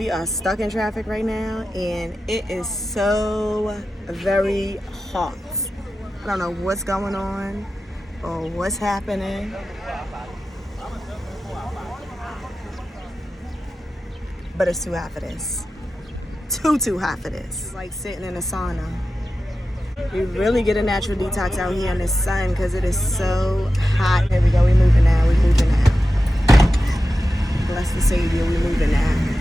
We are stuck in traffic right now, and it is so very hot. I don't know what's going on or what's happening. But it's too hot for this. Too hot for this. It's like sitting in a sauna. We really get a natural detox out here in the sun because it is so hot. Here we go, we moving now, Bless the Savior, we moving now.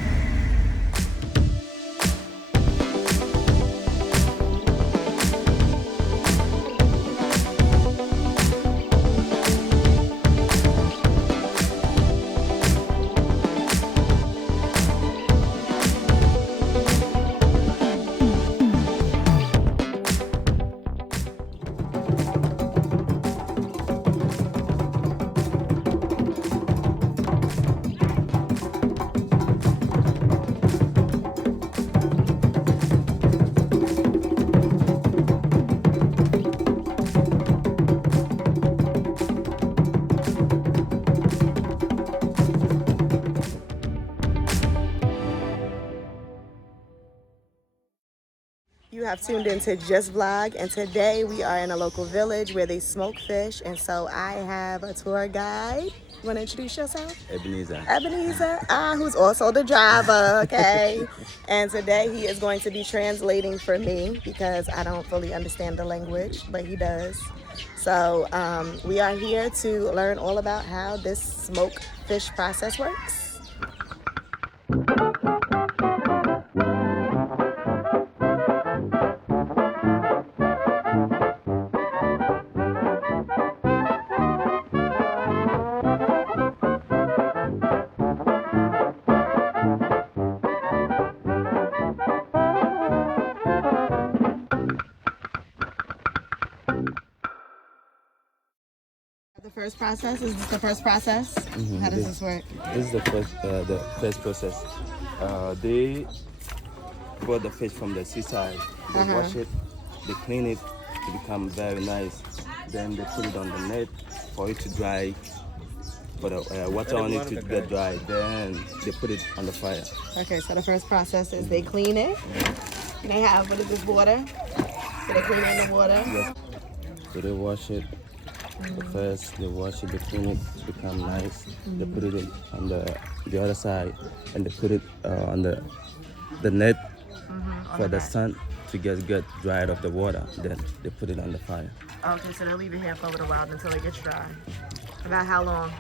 You have tuned into Just Vlog, and today we are in a local village where they smoke fish, and so I have a tour guide. You want to introduce yourself? Ebenezer, who's also the driver, okay? And today he is going to be translating for me because I don't fully understand the language, but he does. So we are here to learn all about how this smoke fish process works. The first process, is this the first process? Mm-hmm. How does this work? This is the first process. They brought the fish from the seaside. They wash it, they clean it to become very nice. Then they put it on the net for it to dry, for the water on it to get dry. Then they put it on the fire. Okay, so the first process is they clean it. And they have, what is this, water? So they clean it in the water? Yes. So they wash it. First, they wash it, they clean it to become nice. They put it on the other side, and they put it on the net for the sun to get dried off the water. Then they put it on the fire. Okay, so they'll leave it here for a little while until it gets dry. About how long?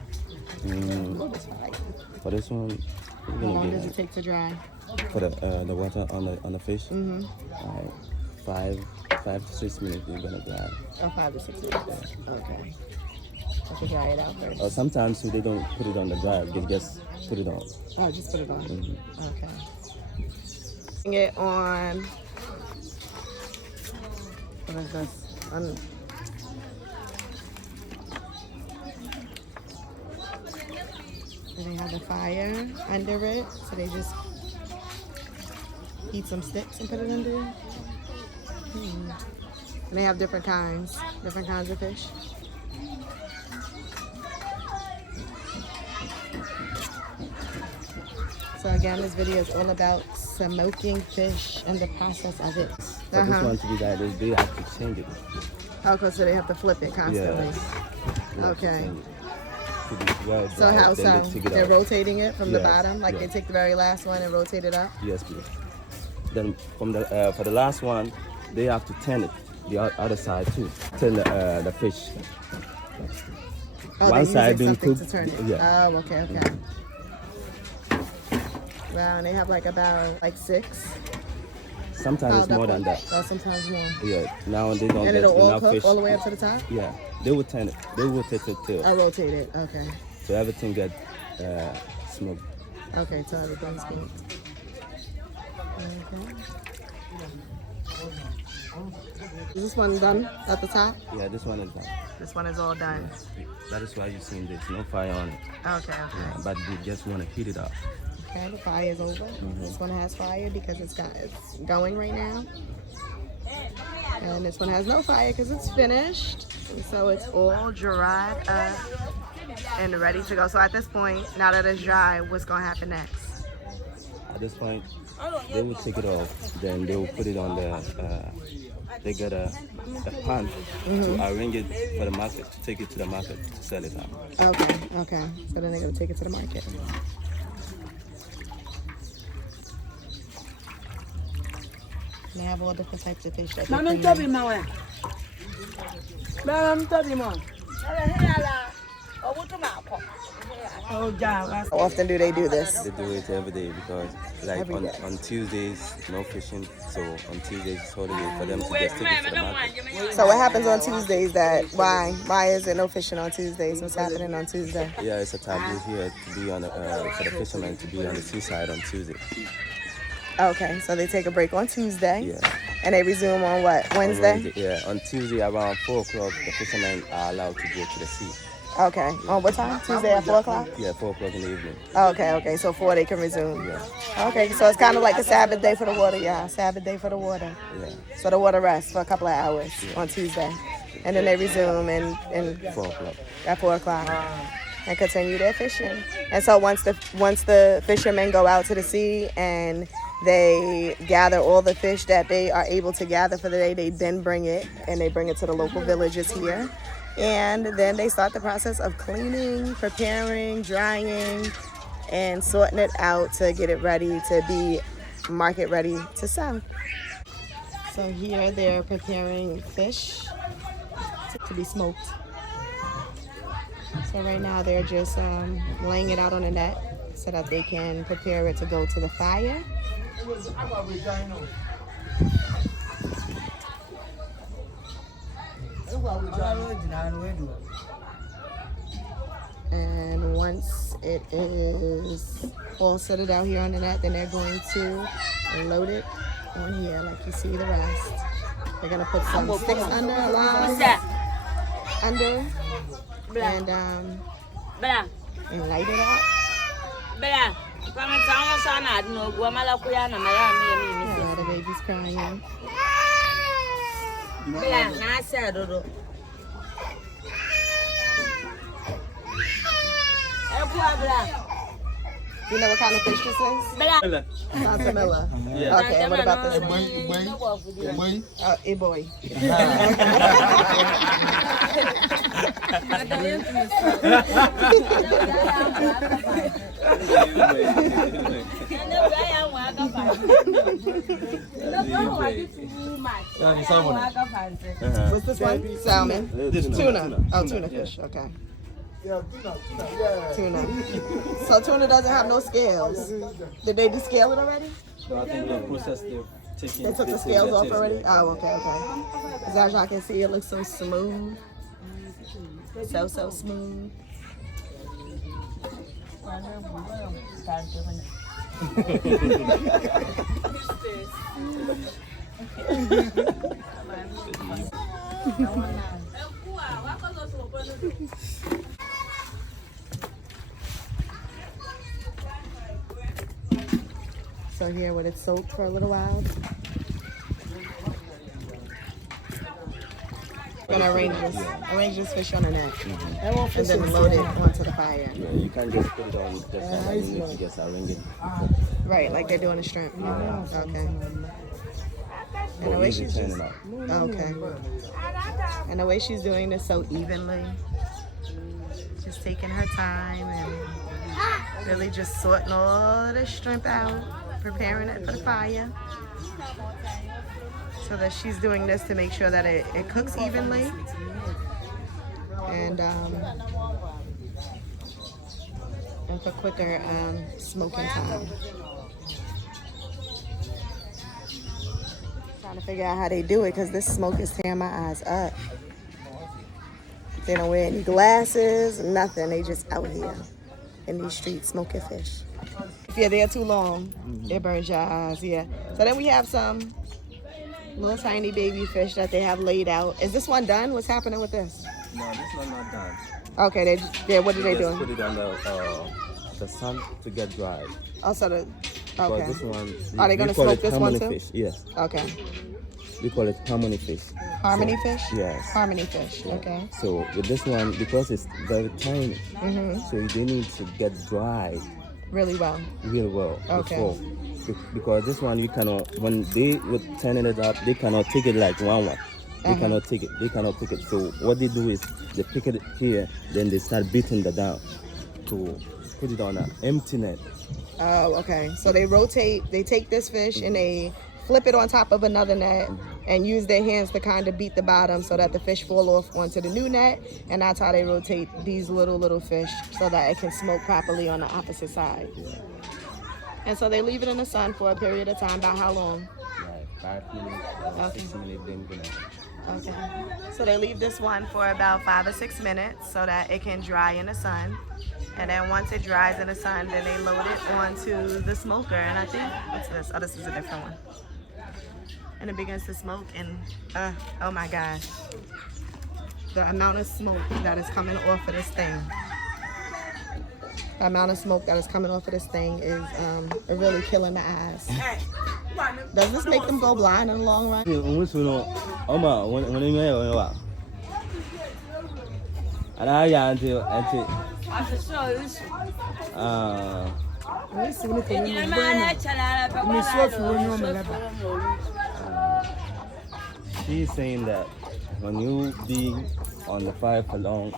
For this one, how long does it take to dry? For the water on the fish, 5 to 6 minutes you're gonna dry. Oh, 5 to 6 minutes. Okay. I have to dry it out first. Or sometimes they don't put it on the dryer, they just put it on. Oh, just put it on. Okay. Putting it on. What is this? They have the fire under it, so they just heat some sticks and put it under it. And they have different kinds of fish. So again, this video is all about smoking fish and the process of it. For this one to be that, they have to change it. Okay, so they have to flip it constantly. Yeah. Okay. Well, so how so? They're rotating it from the bottom, like yes. they take the very last one and rotate it up? Yes, please. Then from the for the last one, they have to turn it the other side too. Turn the fish. Oh, one side being cooked. To turn it. Yeah. Oh, okay. Wow, and they have about 6. Sometimes it's more than that. Oh, sometimes more. Yeah. Now they don't and get it'll all enough cook fish. all the way up to the top? Yeah. They will turn it. They will rotate it too. I rotate it. Okay. So everything get smoked. Okay, so everything's smoked. Okay. Is this one done at the top? Yeah, this one is done. This one is all done. Yeah. That is why you're seeing this. No fire on it. Okay. Yeah, but we just want to heat it up. Okay, the fire is over. This one has fire because it's going right now. And this one has no fire because it's finished. And so it's all dried up and ready to go. So at this point, now that it's dry, what's going to happen next? At this point, they will take it off. Then they will put it on the. They get a pan to arrange it for the market, to take it to the market to sell it out. Okay, okay. So then they're gonna take it to the market. They have all different types of fish. That they clean. How often do they do this? They do it every day because, like Every day. on Tuesdays, no fishing. So on Tuesdays, it's holiday for them to just take it to the market. So what happens on Tuesdays? Why is there no fishing on Tuesdays? What's happening on Tuesday? Yeah, it's a taboo here to be on for the fishermen to be on the seaside on Tuesday. Okay, so they take a break on Tuesday. Yeah. And they resume on what? On Wednesday? Yeah, on Tuesday around 4 o'clock, the fishermen are allowed to go to the sea. Okay. On what time? Tuesday at 4 o'clock? Yeah, 4 o'clock in the evening. Okay, okay. So 4 they can resume. Yeah. Okay, so it's kind of like a Sabbath day for the water, yeah. Sabbath day for the water. Yeah. So the water rests for a couple of hours on Tuesday. And then they resume and 4 o'clock. at 4 o'clock and continue their fishing. And so once the fishermen go out to the sea and they gather all the fish that they are able to gather for the day, they then bring it to the local villages here. And then they start the process of cleaning, preparing, drying, and sorting it out to get it ready to be market ready to sell. So here they're preparing fish to be smoked. So right now they're just laying it out on a net so that they can prepare it to go to the fire. And once it is all settled out here on the net, then they're going to load it on here like you see the rest. They're gonna put some sticks under, lines under, and light it up. Yeah, the baby's crying. You know what kind of fish this is? Sansamilla. Yeah. Okay, and what about this one? Eboy. What's this one? Salmon. Tuna. Oh, tuna fish. Okay. Tuna. So tuna doesn't have no scales. Did they descale it already? So I think the process they're taking. They took the scales off already? Oh, okay, okay. Because as y'all can see, it looks so smooth. So smooth. So here, when it's soaked for a little while, gonna arrange this fish on a net, and then load it onto the fire. Yeah, you can't just put it on just like that. You need to just arrange it. Right, like they're doing the shrimp. Okay. And the way she's just, okay. And the way she's doing this so evenly, just taking her time and really just sorting all the shrimp out, preparing it for the fire. So that she's doing this to make sure that it cooks evenly. And for quicker smoking time. Trying to figure out how they do it because this smoke is tearing my eyes up. They don't wear any glasses, nothing. They just out here in these streets smoking fish. If you're there too long, it burns your eyes, yeah. So then we have some little tiny baby fish that they have laid out. Is this one done? What's happening with this? No, this one not done. Okay, what are they Just doing? put it on the sun to get dried. Oh, so okay. This one, Are they gonna smoke this one too? Fish. Yes. Okay. We call it harmony fish. Harmony fish? Yes. Harmony fish, Yeah. okay. So with this one, because it's very tiny, so they need to get dried really well. really well. Okay. Before. Because this one you cannot, when they would turning it up, they cannot take it like one. They cannot take it. They cannot take it. So what they do is they pick it here, then they start beating the down to put it on an empty net. Oh, okay. So they rotate, they take this fish and they flip it on top of another net and use their hands to kind of beat the bottom so that the fish fall off onto the new net. And that's how they rotate these little fish so that it can smoke properly on the opposite side. And so they leave it in the sun for a period of time. About how long? Like 5 minutes, 6 minutes, then go down. Okay. So they leave this one for about 5 or 6 minutes so that it can dry in the sun. And then once it dries in the sun, then they load it onto the smoker. And I think, what's this? Oh, this is a different one. And it begins to smoke and, oh my gosh. The amount of smoke that is coming off of this thing. The amount of smoke that is coming off of this thing is really killing the eyes. Does this make them go blind in the long run? She's saying that when you be on the fire for long,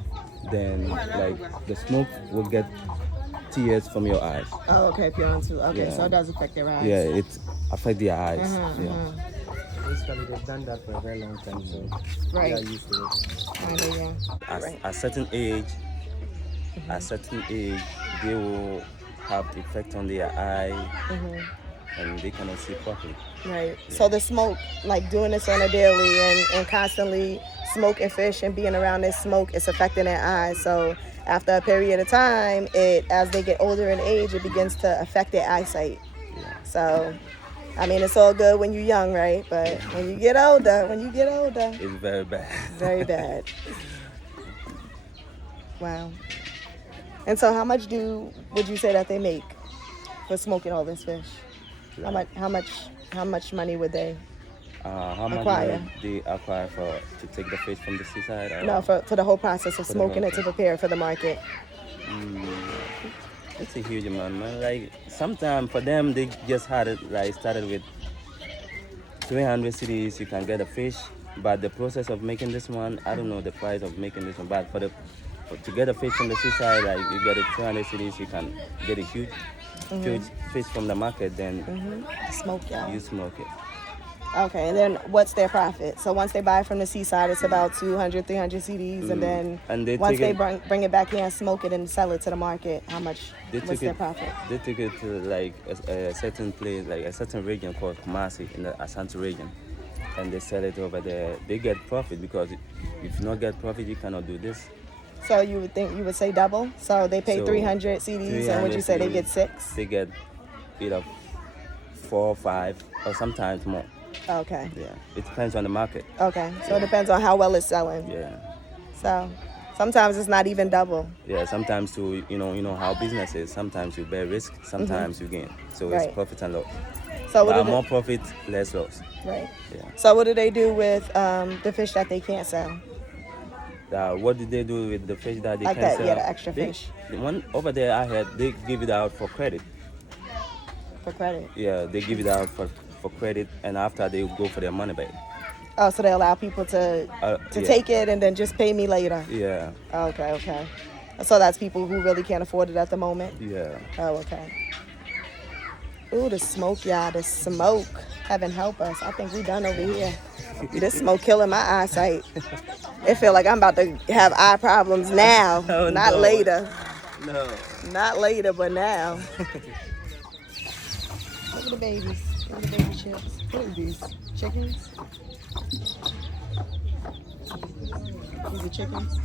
then like the smoke will get tears from your eyes. Oh, okay, if you're on too. Okay, Yeah. so it does affect their eyes. Yeah, it affects their eyes. Yeah. Basically, they've done that for a very long time, so Right. they are used to it. Kinda, yeah. At Right. a certain age, they will have effect on their eye, and they cannot see properly. Right. So the smoke, like doing this on a daily and constantly smoking fish and being around this smoke, it's affecting their eyes. So after a period of time, as they get older in age, it begins to affect their eyesight. Yeah. So, I mean, it's all good when you're young, right? But when you get older, It's very bad. very bad. Wow. And so how much would you say that they make for smoking all this fish? How much money would they? How much Acquire. money they acquire to take the fish from the seaside? No, for the whole process of For the smoking it whole to prepare for the market. It's a huge amount, man. Like sometimes for them, they just had it like started with 300 cedis. You can get a fish, but the process of making this one, I don't know the price of making this one. But to get a fish from the seaside, like you get it 200 cedis, you can get a huge fish from the market. Then Smoke, yeah. you smoke it. Okay, and then what's their profit? So once they buy from the seaside, it's about 200, 300 CDs, and then And they once take they it- bring it back here and smoke it and sell it to the market, how much? What's their profit? They took it to like a certain place, like a certain region called Kumasi in the Ashanti region, and they sell it over there. They get profit because if you not get profit, you cannot do this. So you would say double? So they pay So, 300 CDs, and would you say they get 6? They get either 4, 5, or sometimes more. Okay. Yeah, it depends on the market. Okay. So it depends on how well it's selling. Yeah, So sometimes it's not even double. yeah. Sometimes to you know how business is. Sometimes you bear risk. Sometimes you gain. So Right. it's profit and loss. So what But do more profit, less loss. right? Yeah. So what do they do with the fish that they can't sell? What did they do with the fish that they Like can that, sell? yeah, the extra They- fish. The one over there I had, they give it out for credit. For credit. Yeah, they give it out for credit, and after they go for their money back. Oh, so they allow people to Yeah. take it and then just pay me later. Yeah, Okay, okay. So that's people who really can't afford it at the moment. yeah. Oh, okay. Ooh, the smoke, y'all. The smoke. Heaven help us. I think we done over here. This smoke killing my eyesight. It feel like I'm about to have eye problems now, Oh, not no. later. No. Not later, but now. Look at the babies. Look at the baby chips. What are these? Chickens? These are chickens?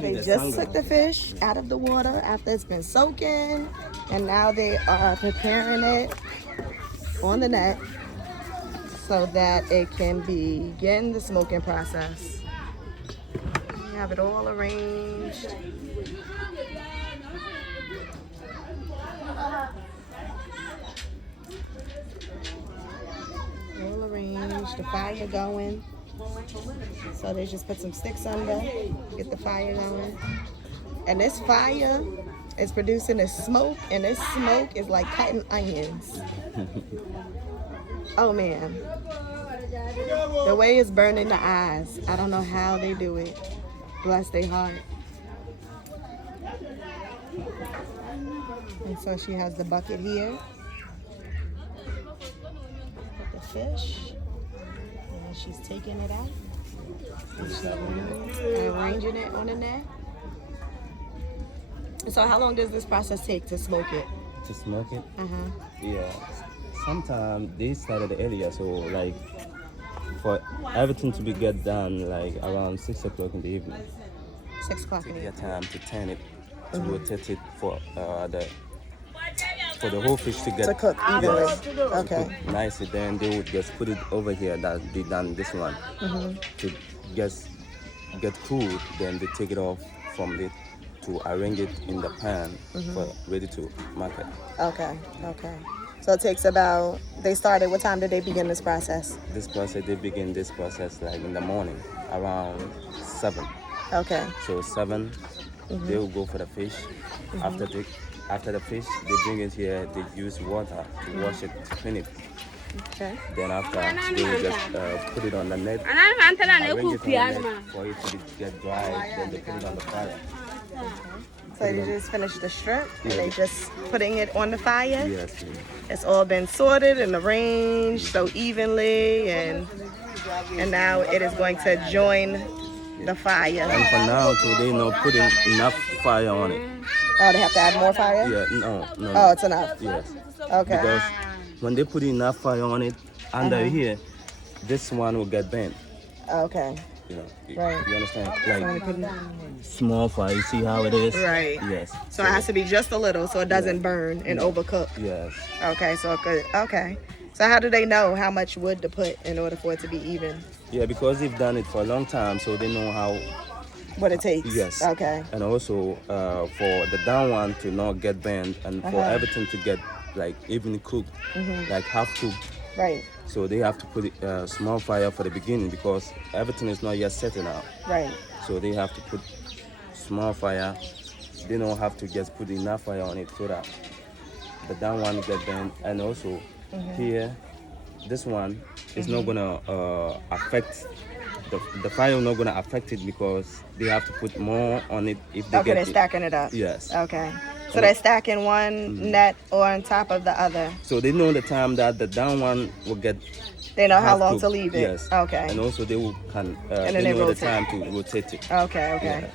They the just sango. took the fish out of the water after it's been soaking, and now they are preparing it on the net so that it can begin the smoking process. We have it all arranged. All arranged, the fire going. So they just put some sticks under, get the fire going. And this fire is producing this smoke, and this smoke is like cutting onions. Oh man. The way it's burning the eyes, I don't know how they do it. Bless their heart. And so she has the bucket here. Put the fish. And she's taking it out. And she's arranging it on the net. So how long does this process take to smoke it? To smoke it? Uh-huh. Yeah. Sometimes they started earlier, so like for everything to be get done like around 6 o'clock in the evening. 6 o'clock in Take the your evening. time to turn it, to rotate it for the whole fish to get To cook evenly. Yes, to Okay. cook nicely. Then they would just put it over here that they done this one to get cool. Then they take it off from it to arrange it in the pan for ready to market. Okay. Okay. So it takes about, they started, what time did they begin this process? This process, they begin this process like in the morning around 7. Okay. So 7, they will go for the fish. After the fish, they bring it here. They use water to wash it, to clean it. Okay. Then after, they will just put it on the net, arrange it on the net for it to get dry. Then they put it on the fire. So they just finished the shrimp and they just putting it on the fire. Yes. It's all been sorted and arranged so evenly, and now it is going to join the fire. And for now, so they not putting enough fire on it. Oh, they have to add more fire? Yeah, no. Oh, it's enough. Yes. Okay. Because when they put enough fire on it, under here, this one will get burnt. Okay. You know, Right. you understand? So Like they put it- small fire. You see how it is? Right. Yes. So it has to be just a little so it doesn't burn and overcook. Yes. Okay, so it could, okay. So how do they know how much wood to put in order for it to be even? Yeah, because they've done it for a long time, so they know how. What it takes? Yes. Okay. And also for the down one to not get burned, and for everything to get like even cooked, like half cooked. Right, So they have to put it, small fire for the beginning because everything is not yet setting out. right. So they have to put small fire. They don't have to just put enough fire on it so that the down one get burned. And also here, this one is not gonna affect the fire. Is not gonna affect it because they have to put more on it if they Okay, get they're it. stacking it up. Yes. Okay. So they're stacking one net on top of the other. So they know the time that the down one will get. They know how half long cooked. to leave it. Yes. Okay. And also they will can. then They they know rotate. the time to rotate it. Okay, okay. Yes.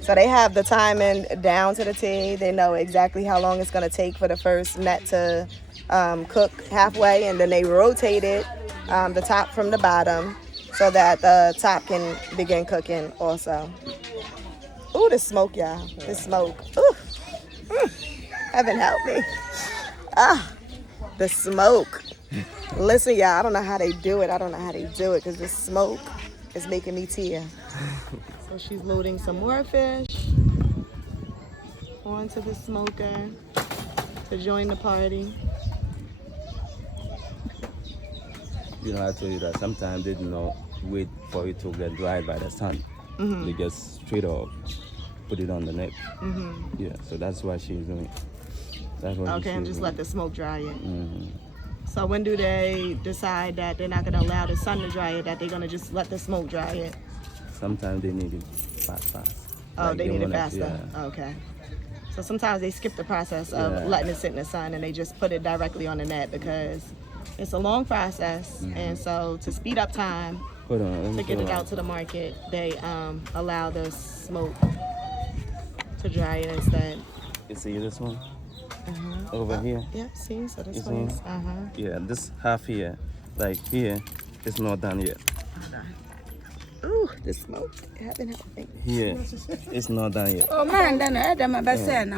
So they have the timing down to the T. They know exactly how long it's going to take for the first net to cook halfway, and then they rotate it, the top from the bottom, so that the top can begin cooking also. Ooh, the smoke, y'all. The smoke. Ooh. Heaven help me. Ah, the smoke. Listen, y'all, I don't know how they do it. Because the smoke is making me tear. So she's loading some more fish onto the smoker to join the party. You know, I told you that sometimes they do not wait for it to get dried by the sun. They just straight off put it on the net. Yeah, so that's why she's doing it. That's what Okay, and she's just doing. let the smoke dry it. Mhm. So when do they decide that they're not going to allow the sun to dry it, that they're going to just let the smoke dry it? Sometimes they need it fast. Oh, Like, they need it wanna- faster. Yeah. Okay. So sometimes they skip the process of Yeah. letting it sit in the sun and they just put it directly on the net because it's a long process. And so to speed up time, Hold on. Let me to get show it her. out to the market, they allow the smoke to dry it instead. You see this one? Over here? Yep, see, so this You see? one's, Yeah, this half here, like here, it's not done yet. ooh, the smoke, heaven help me. Here, it's not done yet. Oh man, then I had my best friend.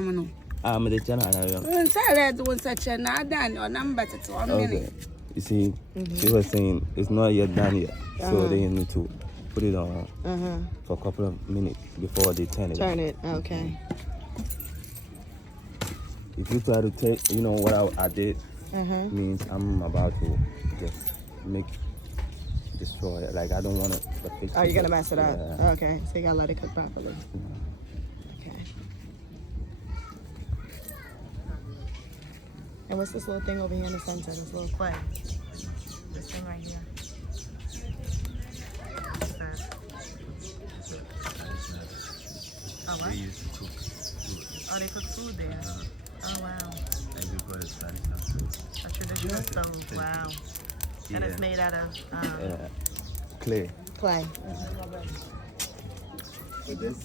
I'm the channel. When I do such a done or number to 1 Okay. minute. You see, she was saying it's not yet done yet, so they need to put it on for a couple of minutes before they turn it. Turn it, okay. If you try to take, you know what I did means I'm about to just make destroy it. Like I don't want the fish. Oh, you're gonna mess it up. Yeah. Okay, so you gotta let it cook properly. Okay. And what's this little thing over here in the center? This little clay. This thing right here. What's that? Oh, what? They used to cook food. Oh, they cook food there. Oh, wow. And we call it traditional food. A traditional stove. Wow. And it's made out of Clay. clay. With this.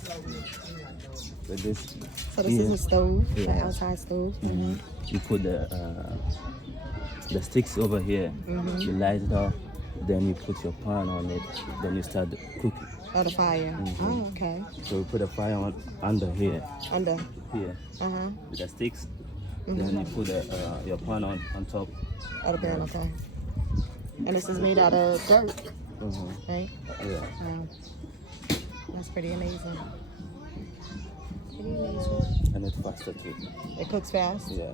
So this is a stove, an outside stove. Mm-hmm. You put the sticks over here. You light it up. Then you put your pan on it. Then you start cooking. Oh, the fire. Oh, okay. So we put a fire on under here. Under. Here. Uh-huh. With the sticks. Then you put your pan on top. Oh, the pan, okay. And this is made out of dirt, right? Yeah. Wow. That's pretty amazing. Pretty amazing. And it's faster too. It cooks fast? Yeah.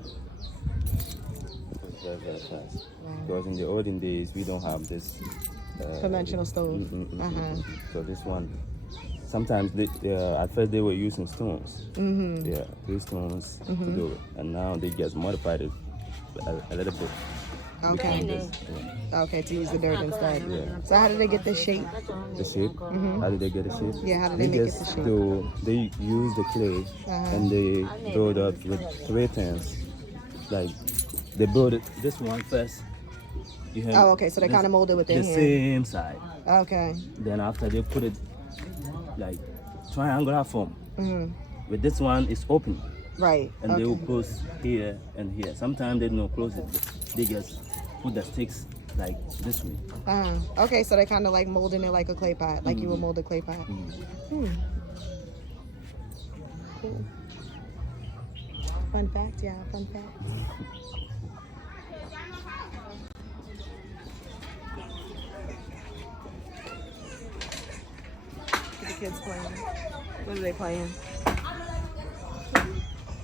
It's very, very fast. Wow. Because in the olden days, we don't have this Conventional stove. So this one, sometimes at first they were using stones. Yeah, these stones to do it. And now they just modified it a little bit. Okay. This, Okay, to use the dirt instead. Yeah. So how did they get this shape? The shape. How did they get the shape? Yeah, how did they make it the just shape? they use the clay and they build up with 3 things. Like they build it this one first. You have Oh, okay, so they kind of mold it with their the hand. same side. Okay. Then after they put it like triangular form. With this one, it's open. Right. And they will close here and here. Sometimes they don't close it. They just put the sticks like this way. Okay, so they kind of like molding it like a clay pot, like you would mold a clay pot. Cool. Fun fact, yeah, fun fact. The kids playing. What are they playing?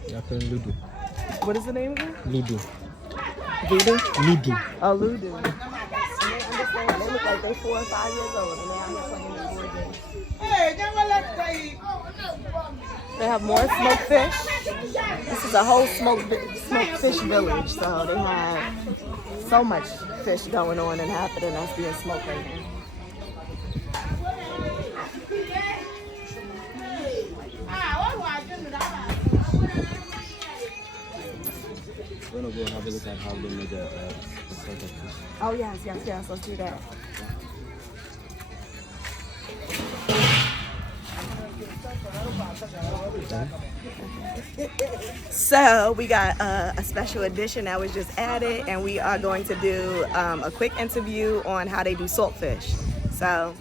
They're playing Ludo. What is the name of it? Ludo. Voodoo? Ludo. Oh, Ludo. And they understand. They look like they're 4 or 5 years old, and they're out here playing the board games. They have more smoked fish. This is a whole smoked fish village, so they have so much fish going on, and half of it that's being smoked right now. We're gonna go have a look at how they made the salted fish. Oh, yes, let's do that. So we got a special edition that was just added, and we are going to do a quick interview on how they do saltfish. So.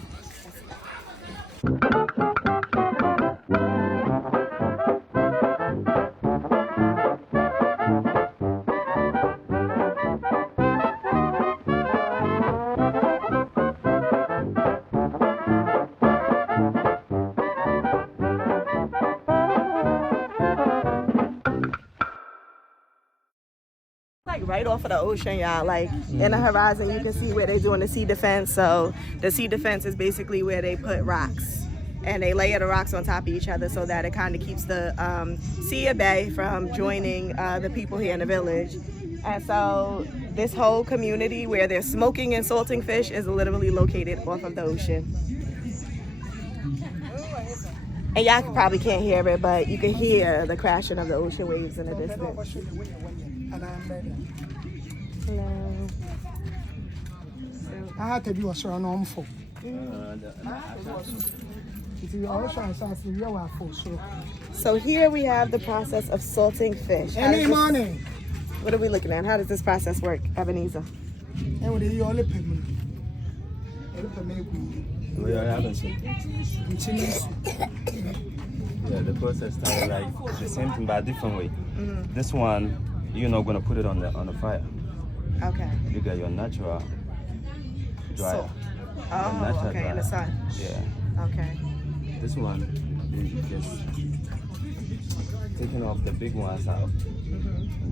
Right off of the ocean, y'all. Like in the horizon, you can see where they're doing the sea defense. So the sea defense is basically where they put rocks and they layer the rocks on top of each other so that it kind of keeps the sea at bay from joining the people here in the village. And so this whole community where they're smoking and salting fish is literally located off of the ocean. And y'all probably can't hear it, but you can hear the crashing of the ocean waves in the distance. Hello. I had to do a certain for. So here we have the process of salting fish. Any money? What are we looking at? How does this process work, Ebenezer? And you only pay me. What happens? Yeah, the process started like the same thing but a different way. This one, you're not gonna put it on the fire. Okay. You got your natural dryer. Salt. Oh, okay, in the sun. Yeah. Okay. This one, you just taking off the big ones out.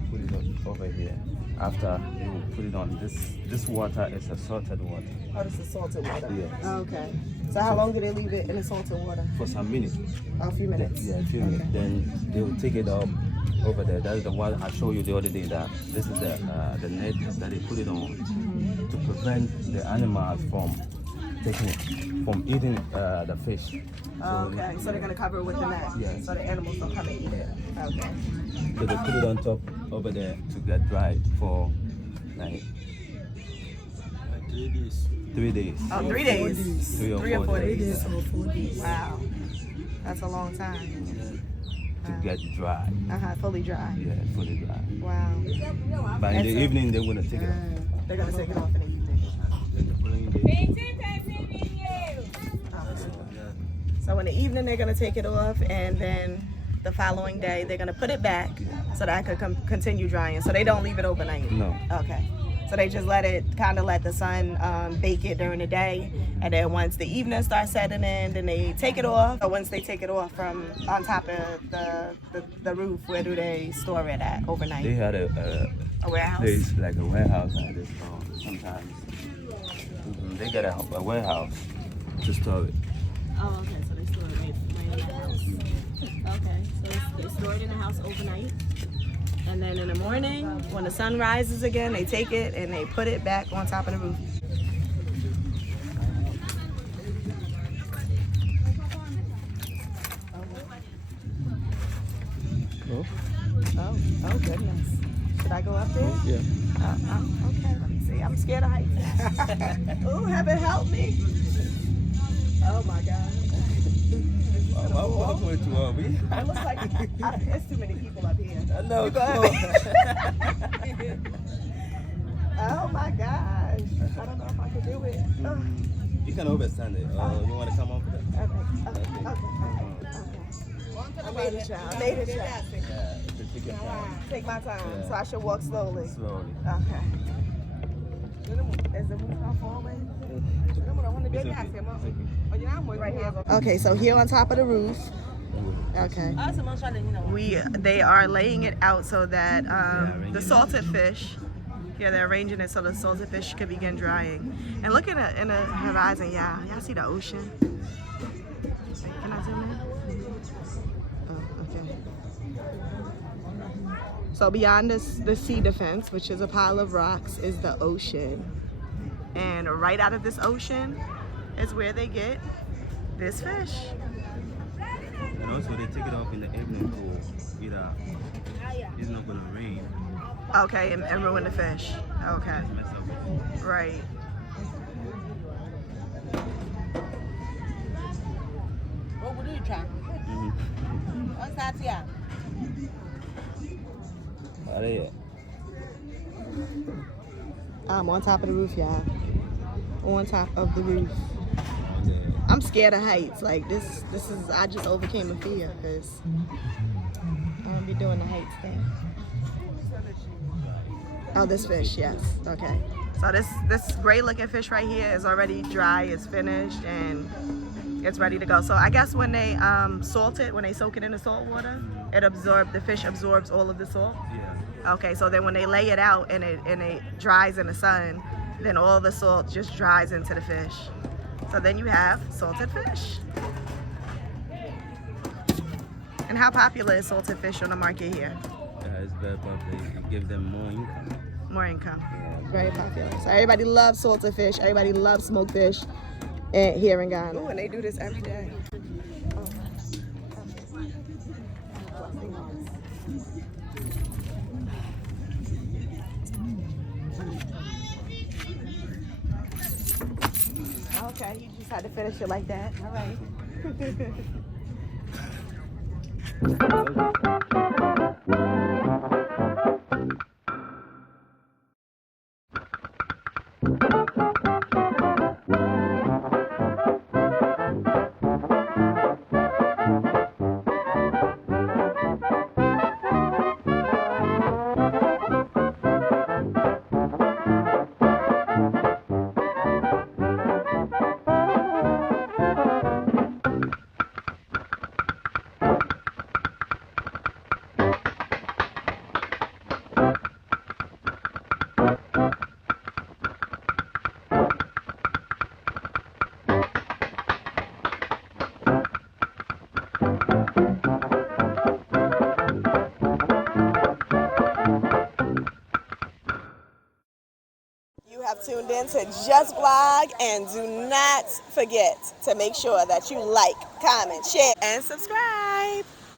put it over here. After you will put it on this water is a salted water Oh, this is salted water. Yes. Okay. So how long do they leave it in the salted water? for some minutes. Oh, a few minutes. Yeah, a few minutes. Then they will take it up over there. That's the one I showed you the other day. That this is the net that they put it on to prevent the animals from eating the fish. Okay. So they're gonna cover it with the net. Yeah. So the animals don't come and eat it. Okay. So they put it on top over there to get dried for like 3 days. 3 days. Oh, 3 days. 3 or 3 or 4 days. days. So 4 days. Wow. That's a long time. To get dry. Fully dry. Yeah, fully dry. Wow. But in the That's evening they're gonna take it off. They're gonna take it off in the evening. Then the following day. So in the evening they're gonna take it off, and then the following day they're gonna put it back so that it could continue drying. So they don't leave it overnight. No. Okay. So they just let the sun bake it during the day, and then once the evening starts setting in, then they take it off. Or once they take it off from on top of the roof, where do they store it at overnight? They had A warehouse. place like a warehouse like this sometimes. They got a warehouse to store it. Oh, okay. So they store it right in the house. Okay. So they store it in the house overnight. And then in the morning, when the sun rises again, they take it and they put it back on top of the roof. Oh goodness. Should I go up there? Yeah. Okay, let me see. I'm scared of heights. Oh, heaven help me. Oh my God. What going to me? It looks like there's too many people up here. No, Oh my gosh. I don't know if I could do it. Oh. You can overstand it. You want to come up with it? I made it, child. I made it, child. Yeah, take your time. Take my time. Yeah. So I should walk slowly. Slowly. Okay. Is the roof not falling? Right here. Okay, so here on top of the roof. Okay. They are laying it out so that the salted fish. Yeah, they're arranging it so the salted fish could begin drying. And looking at in the horizon, y'all see the ocean? Can I zoom in? Oh, okay. So beyond this, the sea defense, which is a pile of rocks, is the ocean. And right out of this ocean is where they get this fish. And also they take it off in the evening to it's not gonna rain. Okay, and ruin the fish. Okay, Mess up. right. What would you try? What's that here? I'm on top of the roof, y'all. On top of the roof. I'm scared of heights. Like this is, I just overcame a fear because I won't be doing the heights thing. Oh, this fish, yes. Okay. So this great looking fish right here is already dry, it's finished, and it's ready to go. So I guess when they salt it, when they soak it in the salt water, the fish absorbs all of the salt. Yeah. Okay, so then when they lay it out and it dries in the sun, then all the salt just dries into the fish. So then you have salted fish. And how popular is salted fish on the market here? It's very popular. It gives them more income. More income. Very popular. So everybody loves salted fish. Everybody loves smoked fish here in Ghana. Oh, and they do this every day. Okay, you just had to finish it like that. All right. have tuned in to Just Vlog, and do not forget to make sure that you like, comment, share, and subscribe.